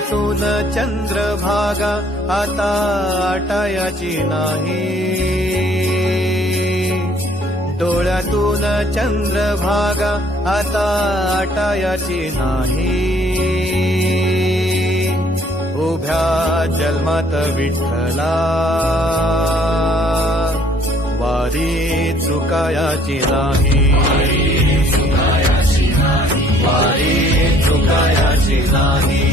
डोळ्यातून चंद्रभागा आता आटायाची नाही, डोळ्यातून चंद्रभागा आता आटायाची नाही. उभ्या जन्मात विठ्ठला वारी चुकायाची नाही, वारी चुकायाची नाही.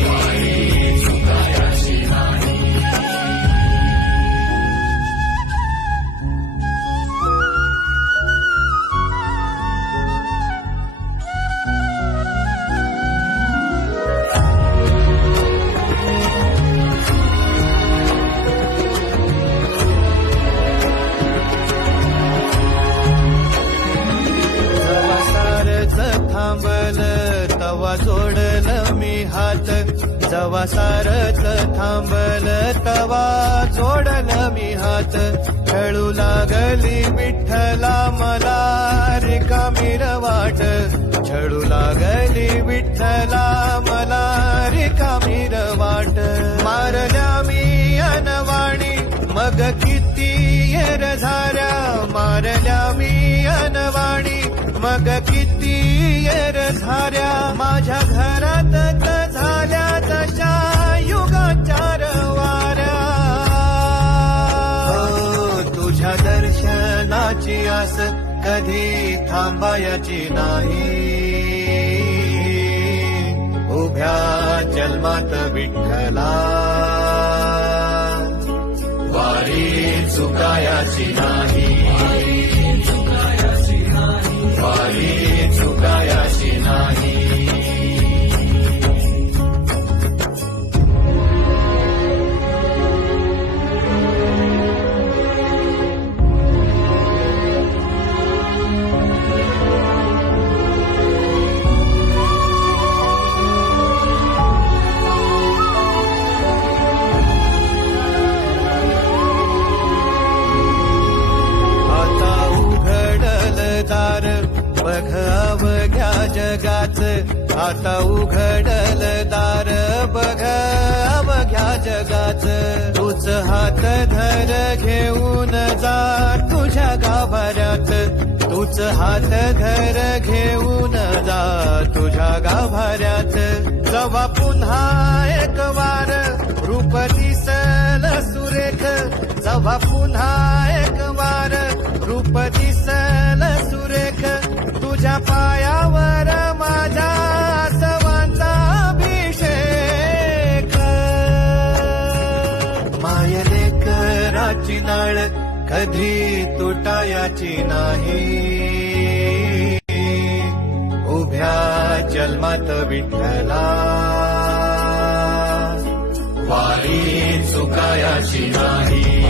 थांबल तवा जोडल मी हात, जवा सारच थांबल तवा जोडल मी हात. खेळू लागली विठ्ठला मला रिकामी वाट, छळू लागली विठ्ठला मला रिकामी वाट. मारल्या मी अनवाणी मग किती येर झाल्या, मारल्या मी अनवाणी मग किती येर झाल्या. माझ्या घरातच झाल्या तशा युगाचार वाऱ्या. तुझ्या दर्शनाची आस कधी थांबायची नाही, उभ्या जन्मात विठ्ठला वारी चुकायाची नाही, वारी चुकायाची नाही. बघ अवघ्या जगाच, आता उघडल दार बघ अवघ्या जगाच. तूच हात धर घेऊन जा तुझ्या गाभाऱ्यात, तूच हात धर घेऊन जा तुझ्या गाभाऱ्यात. जवा पुन्हा एक वार रूप दिसल सुरेख, जवा पुन्हा एक वार रूप दिसल सुरेख. तुझ्या पायावर माझ्या आसवांचा अभिषेक. मायलेकराची नाळ कधी तुटायाची नाही, उभ्या जन्मात विठ्ठला वारी चुकायाची नाही.